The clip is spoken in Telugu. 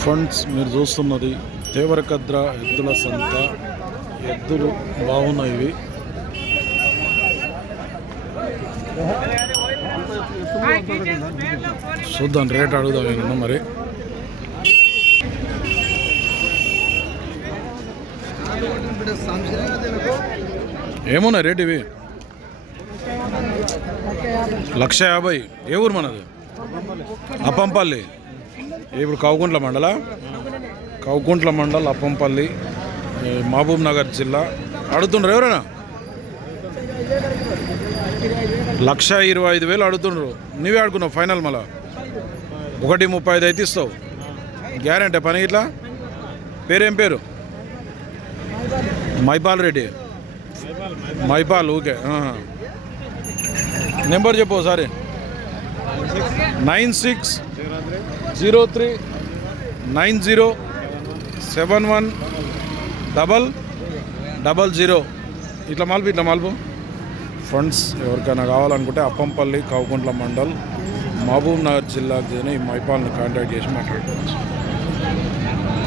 ఫ్రెండ్స్ మీరు చూస్తున్నది దేవరకద్ర ఎద్దుల సంత. ఎద్దులు బాగున్నాయి. ఇవి చూద్దాం రేట్ అడుగుదాం ఏమన్నా మరి. ఏమున్నాయి రేట్ ఇవి? లక్ష యాభై. ఏ ఊరు మనది? అప్పంపల్లి. ఇప్పుడు కౌకుంట్ల మండల? కౌకుంట్ల మండల్ అప్పంపల్లి మహబూబ్ నగర్ జిల్లా. అడుగుతుండ్రు ఎవరైనా? లక్ష ఇరవై ఐదు వేలు అడుగుతుండ్రు. నువ్వే ఆడుకున్నావు ఫైనల్ మళ్ళా. ఒకటి ముప్పై ఐదు అయితే ఇస్తావు. గ్యారంటీ పని ఇట్లా? పేరేం పేరు? మైపాల్ రెడ్డి. మైపాల్ ఓకే నెంబర్ చెప్పు ఒకసారి. Nine six zero three nine zero seven one double double zero ఇట్లా మలుపు ఇట్లా మలుపు. ఫ్రెండ్స్ ఎవరికైనా కావాలనుకుంటే అప్పంపల్లి కౌకుంట్ల మండల్ మహబూబ్ నగర్ జిల్లాకి ఈ మైపాల్ని కాంటాక్ట్ చేసి మాట్లాడుకోవచ్చు.